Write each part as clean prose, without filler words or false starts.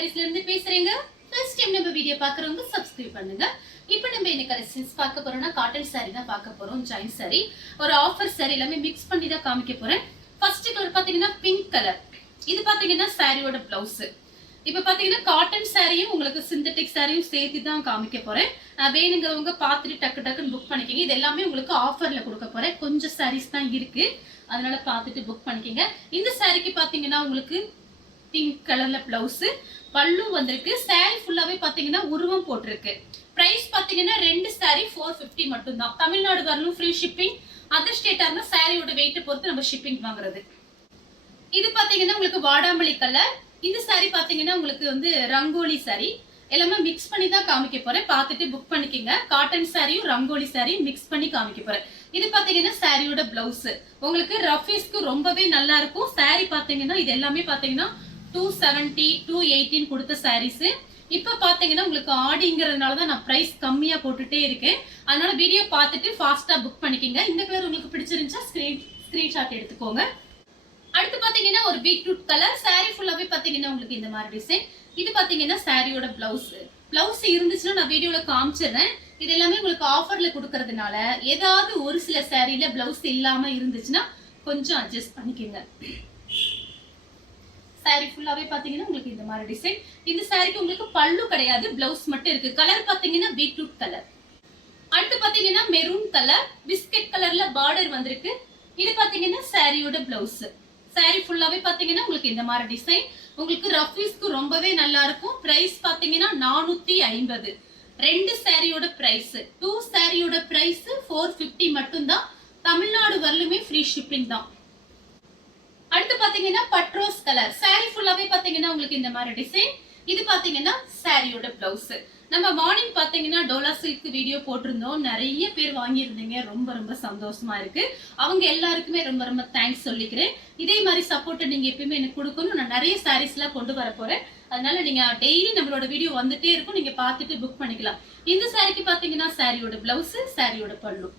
சாரீஸ்ல இருந்து பேசுறேங்க. First time நம்ம வீடியோ பார்க்கறவங்க சப்ஸ்கிரைப் பண்ணுங்க. இப்போ நம்ம என்ன கலெக்ஷன்ஸ் பார்க்க போறோம்னா காட்டன் saree தான் பார்க்க போறோம். ஜாயின் saree ஒரு ஆஃபர் saree எல்லாமே மிக்ஸ் பண்ணி தான் காமிக்க போறேன். ஃபர்ஸ்ட் கலர் பாத்தீங்கன்னா பிங்க் கலர். இது பாத்தீங்கன்னா சாரியோட பிளவுஸ். இப்ப பாத்தீங்கன்னா காட்டன் சாரியும் உங்களுக்கு சிந்தட்டிக் சாரியும் சேர்த்து தான் காமிக்க போறேன். வேணுங்கிறவங்க பார்த்துட்டு டக்கு டக்குன்னு புக் பண்ணிக்கங்க. இது எல்லாமே உங்களுக்கு ஆஃபர்ல கொடுக்க போறேன். கொஞ்சம் சாரீஸ் தான் இருக்கு, அதனால பார்த்துட்டு புக் பண்ணிக்கங்க. இந்த சாரிக்கு பாத்தீங்கன்னா உங்களுக்கு பிங்க் கலர்ல பிளவுஸ், பல்லு வந்திருக்கு. சாரி ஃபுல்லாவே பாத்தீங்கன்னா உருவம் போட்டிருக்கு. பிரைஸ் பாத்தீங்கன்னா ரெண்டு சாரி 450 மட்டும் தான். தமிழ்நாடு வரலும் ஃப்ரீ ஷிப்பிங். அதர் ஸ்டேட்டா இருந்தா சாரியோட வெயிட் பொறுத்து நம்ம ஷிப்பிங் வாங்குறது. இது பாத்தீங்கன்னா உங்களுக்கு வாடாமல்லி கலர். இந்த சாரி பாத்தீங்கன்னா உங்களுக்கு வந்து ரங்கோலி சாரி. எல்லாமே மிக்ஸ் பண்ணி தான் காமிக்க போறேன். பார்த்துட்டு புக் பண்ணிக்கங்க. காட்டன் சாரியும் ரங்கோலி சாரியும் மிக்ஸ் பண்ணி காமிக்க போறேன். இது பாத்தீங்கன்னா சாரியோட பிளவுஸ். உங்களுக்கு ரஃபீஸ்க்கு ரொம்பவே நல்லா இருக்கும். சாரி பாத்தீங்கன்னா இது எல்லாமே பாத்தீங்கன்னா 270 218 கொடுத்த சாரீஸ். இப்ப பாத்தீங்கன்னா உங்களுக்கு ஆடிங்கிறதுனாலதான் நான் பிரைஸ் கம்மியா போட்டுட்டே இருக்கேன். அதனால வீடியோ பார்த்துட்டு ஃபாஸ்டா புக் பண்ணிக்கங்க. இந்த கலர் உங்களுக்கு பிடிச்சிருந்துச்சா ஸ்கிரீன்ஷாட் எடுத்துக்கோங்க. அடுத்து பாத்தீங்கன்னா ஒரு பீட்ரூட் கலர். சாரி ஃபுல்லாவே பாத்தீங்கன்னா உங்களுக்கு இந்த மாதிரி டிசைன். இது பாத்தீங்கன்னா சாரியோட பிளவுஸ் இருந்துச்சுன்னா நான் வீடியோல காமிச்சிடுறேன். இது எல்லாமே உங்களுக்கு ஆஃபர்ல கொடுக்கறதுனால ஏதாவது ஒரு சில சாரியில பிளவுஸ் இல்லாம இருந்துச்சுன்னா கொஞ்சம் அட்ஜஸ்ட் பண்ணிக்கோங்க. சாரி ஃபுல்லாவே பாத்தீங்கன்னா உங்களுக்கு இந்த மாதிரி டிசைன். இந்த சாரிக்கு உங்களுக்கு பல்லு கிடையாது, பிளவுஸ் மட்டும் இருக்கு. கலர் பாத்தீங்கன்னா பீட்ரூட் கலர். அடுத்து பாத்தீங்கன்னா மெரூன் கலர், பிஸ்கட் கலர்ல பார்டர் வந்திருக்கு. இது பாத்தீங்கன்னா சாரியோட பிளவுஸ். சாரி ஃபுல்லாவே பாத்தீங்கன்னா உங்களுக்கு இந்த மாதிரி டிசைன். உங்களுக்கு ரஃபீஸ்க்கு ரொம்பவே நல்லா இருக்கும். பிரைஸ் பாத்தீங்கன்னா 450. ரெண்டு சாரியோட பிரைஸ், 2 சாரியோட பிரைஸ் 450 மட்டும் தான். தமிழ்நாடு வரலுமே ஃப்ரீ ஷிப்பிங் தான். அடுத்து பாத்தீங்கன்னா பட்ரோஸ் கலர். சாரி ஃபுல்லாவே பாத்தீங்கன்னா உங்களுக்கு இந்த மாதிரி டிசைன். இது பாத்தீங்கன்னா சாரியோட பிளவுஸ். நம்ம மார்னிங் பாத்தீங்கன்னா டோலா சில்க் வீடியோ போட்டிருந்தோம். நிறைய பேர் வாங்கியிருந்தீங்க. ரொம்ப ரொம்ப சந்தோஷமா இருக்கு. அவங்க எல்லாருக்குமே ரொம்ப ரொம்ப தேங்க்ஸ் சொல்லிக்கிறேன். இதே மாதிரி சப்போர்ட்டை நீங்க எப்பயுமே எனக்கு கொடுக்கணும். நான் நிறைய சாரீஸ் எல்லாம் கொண்டு வர போறேன். அதனால நீங்க டெய்லி நம்மளோட வீடியோ வந்துட்டே இருக்கும். நீங்க பார்த்துட்டு புக் பண்ணிக்கலாம். இந்த சாரிக்கு பாத்தீங்கன்னா சாரியோட பிளவுஸ், சாரியோட பல்லு.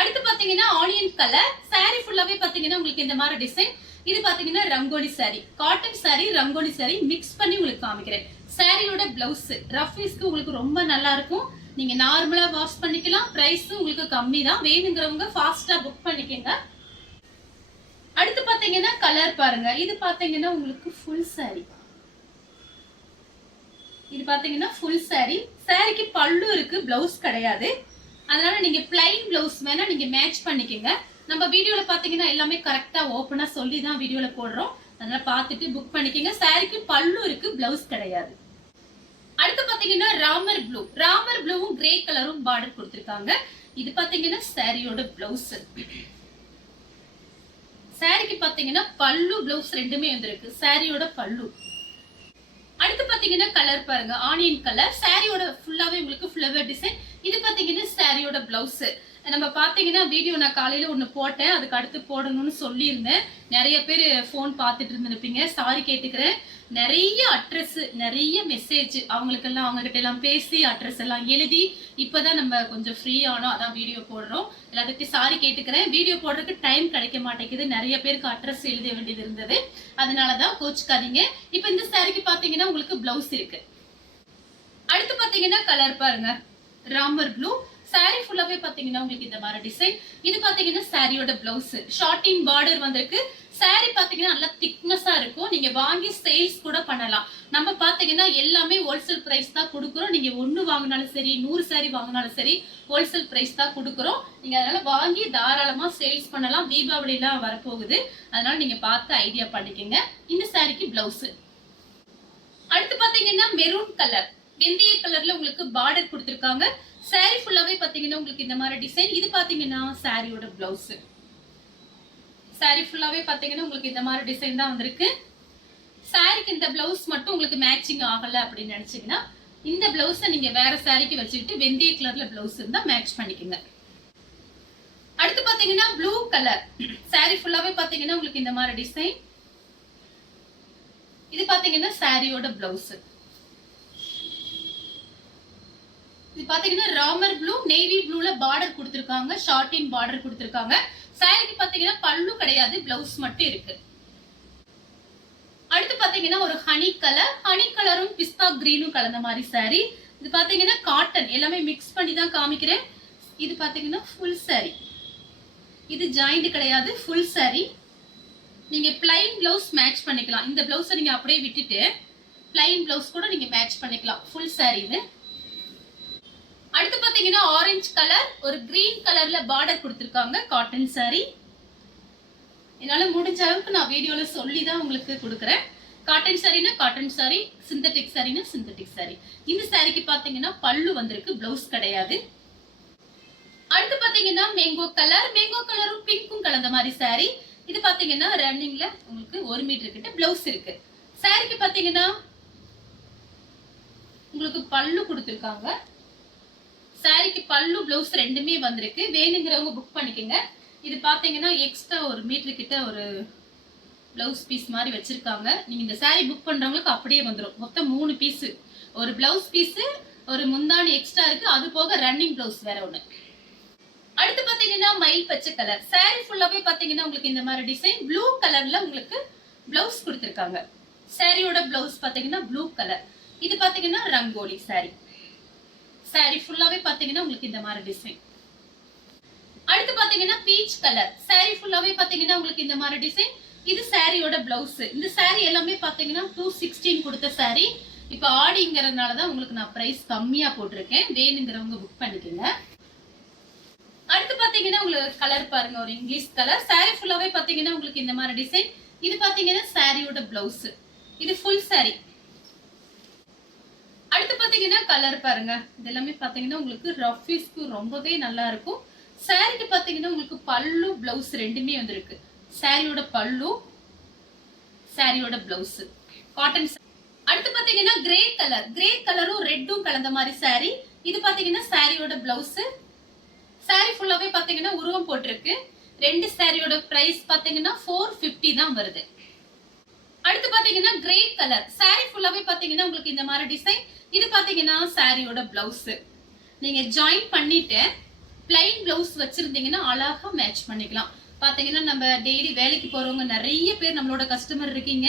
அடுத்து பாத்தீங்கன்னா ஆனியன் கலர். சாரி ஃபுல்லாவே பாத்தீங்கன்னா உங்களுக்கு இந்த மாதிரி டிசைன். இது பாத்தீங்கன்னா rangoli sorry, cotton sorry rangoli sorry mix பண்ணி உங்களுக்கு காமிக்கிறேன். சாரியோட பிளவுஸ் ரஃபீஸ்க்கு உங்களுக்கு ரொம்ப நல்லா இருக்கும். நீங்க நார்மலா வாஷ் பண்ணிக்கலாம். பிரைஸும் உங்களுக்கு கம்மி தான். வேணுங்கிறவங்க ஃபாஸ்டா புக் பண்ணிக்கங்க. அடுத்து பாத்தீங்கன்னா கலர் பாருங்க. இது பாத்தீங்கன்னா உங்களுக்கு ஃபுல் சாரி. இது பாத்தீங்கன்னா ஃபுல் சாரி. சாரிக்கு பல்லு இருக்கு, பிளவுஸ் கிடையாது. அதனால நீங்க பிளைன் பிளவுஸ் வேணா நீங்க மேட்ச் பண்ணிக்கங்க. நம்ம வீடியோல பாத்தீங்கன்னா எல்லாமே கரெக்டா ஓபனா சொல்லி தான் வீடியோல போடுறோம். அதனால பார்த்துட்டு புக் பண்ணிக்கங்க. சாரிக்கு பல்லு இருக்கு, பிளவுஸ் கிடையாது. அடுத்து பாத்தீங்கன்னா ராமர் ப்ளூ. ராமர் ப்ளூவும் கிரே கலரும் பார்டர் கொடுத்திருக்காங்க. இது பாத்தீங்கன்னா சாரியோட பிளவுஸ். சாரிக்கு பாத்தீங்கன்னா பல்லு பிளவுஸ் ரெண்டுமே வந்திருக்கு. சாரியோட பல்லு. அடுத்து பாத்தீங்கன்னா கலர் பாருங்க, ஆனியன் கலர். சாரியோட ஃபுல்லாவே உங்களுக்கு ஃப்ளவர் டிசைன். இது பாத்தீங்கன்னா சாரியோட பிளவுஸ். நம்ம பாத்தீங்கன்னா வீடியோ நான் காலையில ஒண்ணு போட்டேன், அதுக்கு அடுத்து போடணும்னு சொல்லியிருந்தேன். நிறைய பேர் போன் பார்த்துட்டு இருந்திருப்பீங்க. சாரி கேட்டுக்கிறேன். நிறைய அட்ரஸ், நிறைய மெசேஜ், அவங்களுக்கெல்லாம் அவங்க கிட்ட எல்லாம் பேசி அட்ரஸ் எல்லாம் எழுதி இப்பதான் நம்ம கொஞ்சம் ஃப்ரீ ஆனோம். அதான் வீடியோ போடுறோம். எல்லாத்துக்கும் சாரி கேட்டுக்கிறேன். வீடியோ போடுறதுக்கு டைம் கிடைக்க மாட்டேங்குது. நிறைய பேருக்கு அட்ரஸ் எழுத வேண்டியது இருந்தது. அதனாலதான் கோச்சுக்காதீங்க. இப்ப இந்த சாரிக்கு பாத்தீங்கன்னா உங்களுக்கு பிளவுஸ் இருக்கு. அடுத்து பாத்தீங்கன்னா கலர் பாருங்க, ராமர் ப்ளூ. சாரி ஃபுல்லாவே பாத்தீங்கன்னா உங்களுக்கு இந்த மாதிரி டிசைன். இது பாத்தீங்கன்னா சாரியோட பிளவுஸ். ஷார்ட்டின் பார்டர் வந்திருக்கு. சாரி பாத்தீங்கன்னா நல்லா திக்னஸா இருக்கும். நீங்க வாங்கி சேல்ஸ் கூட பண்ணலாம். நம்ம பாத்தீங்கன்னா எல்லாமே ஹோல்சேல் பிரைஸ் தான் கொடுக்குறோம். நீங்க ஒண்ணு வாங்கினாலும் சரி, 100 சாரி வாங்கினாலும் சரி, ஹோல்சேல் பிரைஸ் தான் கொடுக்குறோம். நீங்க அதனால வாங்கி தாராளமா சேல்ஸ் பண்ணலாம். தீபாவளி எல்லாம் வரப்போகுது. அதனால நீங்க பார்த்து ஐடியா பண்ணிக்கங்க. இந்த சாரிக்கு பிளவுஸ். அடுத்து பாத்தீங்கன்னா மெரூன் கலர், வெந்தய கலர்ல உங்களுக்கு பார்டர் கொடுத்திருக்காங்க. சாரி ஃபுல்லாவே பாத்தீங்கன்னா உங்களுக்கு இந்த மாதிரி டிசைன். இது பாத்தீங்கன்னா சாரியோட பிளவுஸ். சாரி ஃபுல்லாவே பாத்தீங்கன்னா உங்களுக்கு இந்த மாதிரி டிசைன் தான் வந்திருக்கு. சாரிக்கு இந்த பிளவுஸ் மட்டும் உங்களுக்கு மேட்சிங் ஆகல அப்படின்னு நினைச்சீங்கன்னா இந்த பிளவுஸை நீங்க வேற சாரிக்கு வச்சுக்கிட்டு வெந்தய கலர்ல பிளவுஸ் இருந்தா மேட்ச் பண்ணிக்கோங்க. அடுத்து பாத்தீங்கன்னா ப்ளூ கலர். சாரி ஃபுல்லாவே பாத்தீங்கன்னா உங்களுக்கு இந்த மாதிரி டிசைன். இது பாத்தீங்கன்னா சாரியோட பிளவுஸ். இது பாத்தீங்கன்னா ராமர் ப்ளூ, நேவி ப்ளூல பார்டர் கொடுத்திருக்காங்க. ஷார்ட்டின் பார்டர் கொடுத்திருக்காங்க. சாரிக்கு பாத்தீங்கன்னா பல்லு கிடையாது, பிளவுஸ் மட்டும் இருக்கு. அடுத்து பாத்தீங்கன்னா ஒரு ஹனி கலரும் பிஸ்தா கிரீனும் கலந்த மாதிரி saree. இது பாத்தீங்கன்னா காட்டன் எல்லாமே மிக்ஸ் பண்ணி தான் காமிக்கிறேன். இது பாத்தீங்கன்னா ஃபுல் saree. இது ஜாயிண்ட் கிடையாது, ஃபுல் saree. நீங்க plain blouse மேட்ச் பண்ணிக்கலாம். இந்த blouse நீங்க அப்படியே விட்டுட்டு plain blouse கூட நீங்க மேட்ச் பண்ணிக்கலாம். ஃபுல் saree இது. அடுத்து பாத்தீங்கன்னா ஆரஞ்சு கலர் ஒரு கிரீன் கலர்ல பார்டர் கொடுத்திருக்காங்க. Cotton saree. என்னால முடிஞ்ச அளவுக்கு நான் வீடியோல சொல்லி தான் உங்களுக்கு கொடுக்குறேன். காட்டன் சாரினா காட்டன் saree, சிந்தட்டிக் சாரினா சிந்தட்டிக் saree. இந்த சாரிக்கு பாத்தீங்கன்னா பல்லு வந்திருக்கு, பிளவுஸ் கிடையாது. அடுத்து பாத்தீங்கன்னா மேங்கோ கலரும் பிங்க்கும் கலந்த மாதிரி saree. இது பாத்தீங்கன்னா ரன்னிங்ல உங்களுக்கு 1 மீட்டர் கிட்ட பிளவுஸ் இருக்கு. சாரிக்கு பாத்தீங்கன்னா உங்களுக்கு பல்லு கொடுத்திருக்காங்க. சாரிக்கு பல்லு பிளவுஸ் ரெண்டுமே வந்திருக்கு. வேணுங்கிறவங்க புக் பண்ணிக்கங்க. இது பாத்தீங்கன்னா எக்ஸ்ட்ரா 1 மீட்டர் கிட்ட ஒரு பிளவுஸ் பீஸ் மாதிரி வச்சிருக்காங்க. நீங்க இந்த சாரி புக் பண்றவங்களுக்கு அப்படியே வந்துடும். மொத்தம் 3 பீஸ், ஒரு பிளவுஸ் பீஸ், ஒரு முந்தானி எக்ஸ்ட்ரா இருக்கு, அது போக ரன்னிங் பிளவுஸ் வேற ஒண்ணு. அடுத்து பாத்தீங்கன்னா மயில் பச்சை கலர் saree ஃபுல்லாவே பாத்தீங்கன்னா உங்களுக்கு இந்த மாதிரி டிசைன் ப்ளூ கலர்ல உங்களுக்கு பிளவுஸ் கொடுத்திருக்காங்க. சாரியோட பிளவுஸ் பாத்தீங்கன்னா ப்ளூ கலர். இது பாத்தீங்கன்னா ரங்கோலி saree ஃபுல்லாவே பாத்தீங்கன்னா உங்களுக்கு இந்த மாதிரி டிசைன். அடுத்து பாத்தீங்கன்னா பீச் கலர் saree ஃபுல்லாவே பாத்தீங்கன்னா உங்களுக்கு இந்த மாதிரி டிசைன். இது சாரியோட பிளவுஸ். இந்த saree எல்லாமே பாத்தீங்கன்னா 216 கொடுத்த saree. இப்போ ஆடிங்கிறதுனால தான் உங்களுக்கு நான் பிரைஸ் கம்மியா போட்டிருக்கேன். வேணுங்கிறவங்க புக் பண்ணிக்கோங்க. அடுத்து பாத்தீங்கன்னா உங்களுக்கு கலர் பாருங்க, ஒரு இங்கிலீஷ் கலர் saree ஃபுல்லாவே பாத்தீங்கன்னா உங்களுக்கு இந்த மாதிரி டிசைன். இது பாத்தீங்கன்னா சாரியோட பிளவுஸ். இது ஃபுல் saree. அடுத்து பாத்தீங்கன்னா கலர் பாருங்க, இதெல்லாமே பாத்தீங்கன்னா உங்களுக்கு ரஃபீஸ்க்கு ரொம்பவே நல்லா இருக்கும். சாரிக்கு பாத்தீங்கன்னா உங்களுக்கு பல்லு பிளவுஸ் ரெண்டுமே வந்திருக்கு. சாரியோட பல்லு, சாரியோட பிளவுஸ் காட்டன். அடுத்து பாத்தீங்கன்னா கிரே கலரும் ரெட்டும் கலந்த மாதிரி saree. இது பாத்தீங்கன்னா சாரியோட பிளவுஸ். saree ஃபுல்லாவே பாத்தீங்கன்னா உருவம் போட்டிருக்கு. ரெண்டு சாரியோட பிரைஸ் பாத்தீங்கன்னா 450 தான் வருது. அடுத்து பாத்தீங்கன்னா கிரே கலர் saree ஃபுல்லாவே பாத்தீங்கன்னா உங்களுக்கு இந்த மாதிரி டிசைன். இது பாத்தீங்கன்னா சாரியோட பிளவுஸ். நீங்க ஜாயின் பண்ணிட்டு plain பிளவுஸ் வச்சிருந்தீங்கன்னா அழகா மேட்ச் பண்ணிக்கலாம். பாத்தீங்கன்னா நம்ம டெய்லி வேலைக்கு போறவங்க நிறைய பேர் நம்மளோட கஸ்டமர் இருக்கீங்க.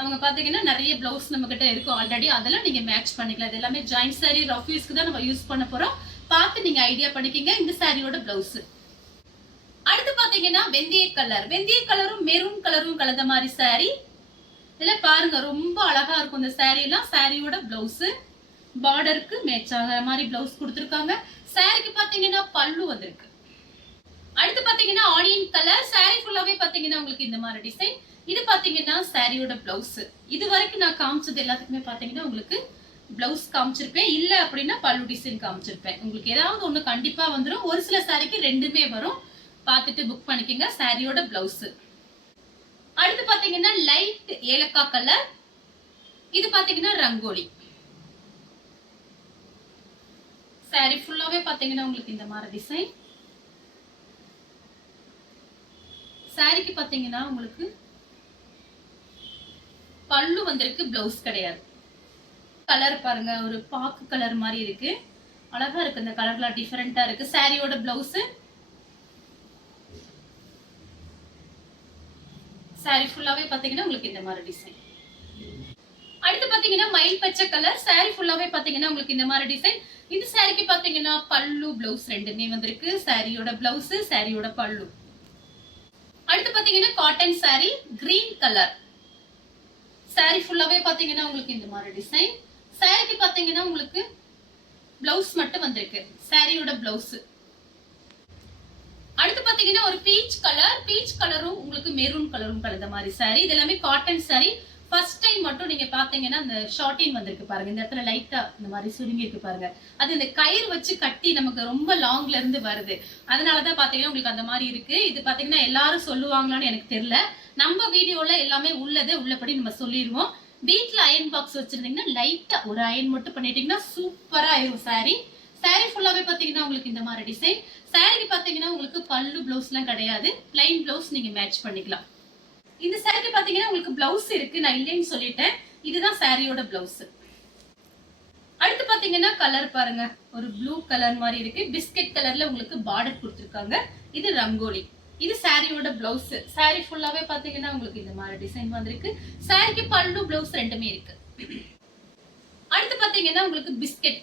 அவங்க பாத்தீங்கன்னா நிறைய பிளவுஸ் நம்ம கிட்ட இருக்கும் ஆல்ரெடி. அதெல்லாம் நீங்க மேட்ச் பண்ணிக்கலாம். இது எல்லாமே ஜாயின் saree ரஃபீஸ்க்கு தான் நம்ம யூஸ் பண்ண போறோம். பார்த்து நீங்க ஐடியா பண்ணிக்கங்க. இந்த சாரியோட பிளவுஸ். அடுத்து பாத்தீங்கன்னா வெந்தய கலரும் மெரூன் கலரும் கலந்த மாதிரி saree. இதுல பாருங்க ரொம்ப அழகா இருக்கும் இந்த saree எல்லாம். சாரியோட பிளவுஸ் பார்டருக்கு மேட்ச் ஆகிற மாதிரி பிளவுஸ் கொடுத்திருக்காங்க. சாரிக்கு பாத்தீங்கன்னா பல்லு வந்திருக்கு. அடுத்து பாத்தீங்கன்னா ஆனியன் கலர் saree ஃபுல்லாவே பாத்தீங்கன்னா உங்களுக்கு இந்த மாதிரி டிசைன். இது பாத்தீங்கன்னா சாரியோட பிளவுஸ். இது வரைக்கும் நான் காமிச்சது எல்லாத்துக்குமே பாத்தீங்கன்னா உங்களுக்கு பிளவுஸ் காமிச்சிருப்பேன். இல்ல அப்படின்னா பல்லு டிசைன் காமிச்சிருப்பேன். உங்களுக்கு ஏதாவது ஒண்ணு கண்டிப்பா வந்துடும். ஒரு சில சாரிக்கு ரெண்டுமே வரும். பார்த்துட்டு புக் பண்ணிக்கங்க. சாரியோட பிளவுஸ். அடுத்து பாத்தீங்கன்னா லைட் ஏலக்காய் கலர். இது பாத்தீங்கன்னா ரங்கோலி. சாரி ஃபுல்லாவே பாத்தீங்கன்னா உங்களுக்கு இந்த மாதிரி டிசைன். சாரிக்கு பாத்தீங்கன்னா உங்களுக்கு பல்லு வந்திருக்கு, பிளவுஸ் கிடையாது. கலர் பாருங்க, ஒரு பாக்கு கலர் மாதிரி இருக்கு. அழகா இருக்கு. இந்த கலர்லாம் டிஃபரெண்டா இருக்கு. சாரியோட பிளவுஸ். சாரி ஃபுல்லாவே பாத்தீங்கன்னா உங்களுக்கு இந்த மாதிரி டிசைன். அடுத்து பாத்தீங்கன்னா மயில் பச்சை கலர் saree ஃபுல்லாவே பாத்தீங்கன்னா உங்களுக்கு இந்த மாதிரி டிசைன். இந்த சாரிக்கு பாத்தீங்கன்னா பல்லு பிளவுஸ் ரெண்டுமே வந்திருக்கு. சாரியோட பிளவுஸ், சாரியோட பல்லு. அடுத்து பாத்தீங்கன்னா cotton saree green colour. saree ஃபுல்லாவே பாத்தீங்கன்னா உங்களுக்கு இந்த மாதிரி டிசைன். சாரிக்கு பாத்தீங்கன்னா உங்களுக்கு பிளவுஸ் மட்டும் வந்திருக்கு. சாரியோட பிளவுஸ். அடுத்து பாத்தீங்கன்னா ஒரு பீச் கலரும் உங்களுக்கு மெரூன் கலரும் கலந்த மாதிரி saree. இது எல்லாமே காட்டன் saree. ஃபர்ஸ்ட் டைம் மட்டும் நீங்க பாத்தீங்கன்னா இந்த ஷார்ட்டின் வந்திருக்கு பாருங்க. இந்த இடத்துல லைட்டா இந்த மாதிரி சுருங்கி இருக்கு பாருங்க. அது இந்த கயிறு வச்சு கட்டி நமக்கு ரொம்ப லாங்ல இருந்து வருது. அதனாலதான் பாத்தீங்கன்னா உங்களுக்கு அந்த மாதிரி இருக்கு. இது பாத்தீங்கன்னா எல்லாரும் சொல்லுவாங்களான்னு எனக்கு தெரியல. நம்ம வீடியோல எல்லாமே உள்ளபடி நம்ம சொல்லிடுவோம். வீட்ல அயன் பாக்ஸ் வச்சிருந்தீங்கன்னா லைட்டா ஒரு அயன் மட்டும் பண்ணிட்டீங்கன்னா சூப்பரா ஆயிரும் saree. saree ஃபுல்லாவே பாத்தீங்கன்னா உங்களுக்கு இந்த மாதிரி டிசைன். சாரிக்கு பாத்தீங்கன்னா உங்களுக்கு பல்லு பிளவுஸ் எல்லாம் கிடையாது. பிளைன் பிளவுஸ் நீங்க மேட்ச் பண்ணிக்கலாம். இந்த சாரிக்கு பாத்தீங்கன்னா உங்களுக்கு பிளவுஸ் இருக்கு, நான் இல்லைன்னு சொல்லிட்டேன். இதுதான் சாரியோட பிளவுஸ். அடுத்து பாத்தீங்கன்னா கலர் பாருங்க, ஒரு ப்ளூ கலர் மாதிரி இருக்கு. பிஸ்கட் கலர்ல உங்களுக்கு பார்டர் கொடுத்திருக்காங்க. இது ரங்கோலி. இது சாரியோட பிளவுஸ். சாரி ஃபுல்லாவே பாத்தீங்கன்னா உங்களுக்கு இந்த மாதிரி டிசைன் வந்திருக்கு. சாரிக்கு பல்லு பிளவுஸ் ரெண்டுமே இருக்கு. அடுத்து பாத்தீங்கன்னா உங்களுக்கு பிஸ்கட்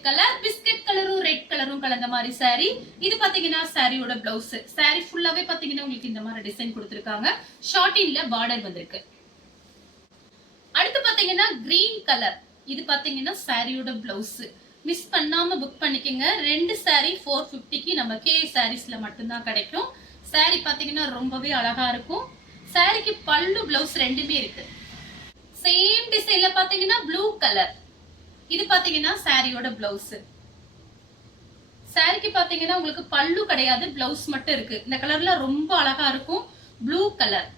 கலரும் ரெட் கலரும் கலந்த மாதிரி சாரி. இது பாத்தீங்கன்னா சாரியோட பிளவுஸ். சாரி ஃபுல்லாவே பாத்தீங்கன்னா உங்களுக்கு இந்த மாதிரி டிசைன் கொடுத்திருக்காங்க. ஷார்ட்டின்ல பார்டர் வந்திருக்கு. அடுத்து பாத்தீங்கன்னா கிரீன் கலர். இது பாத்தீங்கன்னா சாரியோட பிளவுஸ். மிஸ் பண்ணாம புக் பண்ணிக்கங்க. 2 சாரி 450க்கு நம்ம கே சாரீஸ்ல மட்டும்தான் கிடைக்கும். சாரி பாத்தீங்கன்னா ரொம்பவே அழகா இருக்கும். சாரிக்கு பல்லு பிளவுஸ் ரெண்டுமே இருக்கு. சேம் டிசைன்ல பாத்தீங்கன்னா ப்ளூ கலர். இது பாத்தீங்கன்னா சாரியோட பிளவுஸ். சாரிக்கு பாத்தீங்கன்னா உங்களுக்கு பல்லு கிடையாது, பிளவுஸ் மட்டும் இருக்கு. இந்த கலர்ல ரொம்ப அழகா இருக்கும். Blue colour.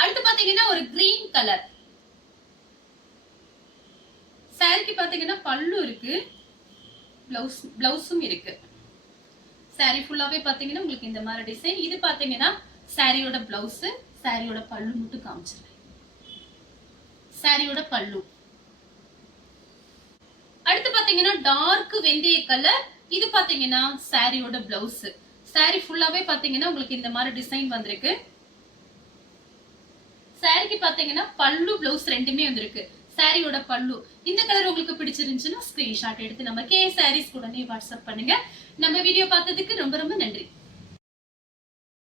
அடுத்து பாத்தீங்கன்னா ஒரு கிரீன் கலர். சாரிக்கு பாத்தீங்கன்னா பல்லு இருக்கு, பிளவுஸும் இருக்கு. சாரி ஃபுல்லாவே பாத்தீங்கன்னா உங்களுக்கு இந்த மாதிரி டிசைன். இது பாத்தீங்கன்னா சாரியோட பிளவுஸ். சாரியோட பல்லு மட்டும் காமிச்சிருக்கேன். சாரியோட பல்லு. அடுத்து பாத்தீங்கன்னா டார்க் வெந்தய கலர். இது பாத்தீங்கன்னா சாரியோட பிளவுஸ். சாரி ஃபுல்லாவே பாத்தீங்கன்னா உங்களுக்கு இந்த மாதிரி டிசைன் வந்திருக்கு. சாரிக்கு பாத்தீங்கன்னா பல்லு பிளவுஸ் ரெண்டுமே வந்திருக்கு. சாரியோட பல்லு. இந்த கலர் உங்களுக்கு பிடிச்சிருந்துச்சுன்னா ஸ்கிரீன்ஷாட் எடுத்து நம்ம கே சாரீஸ் உடனே வாட்ஸ்அப் பண்ணுங்க. நம்ம வீடியோ பார்த்ததுக்கு ரொம்ப ரொம்ப நன்றி.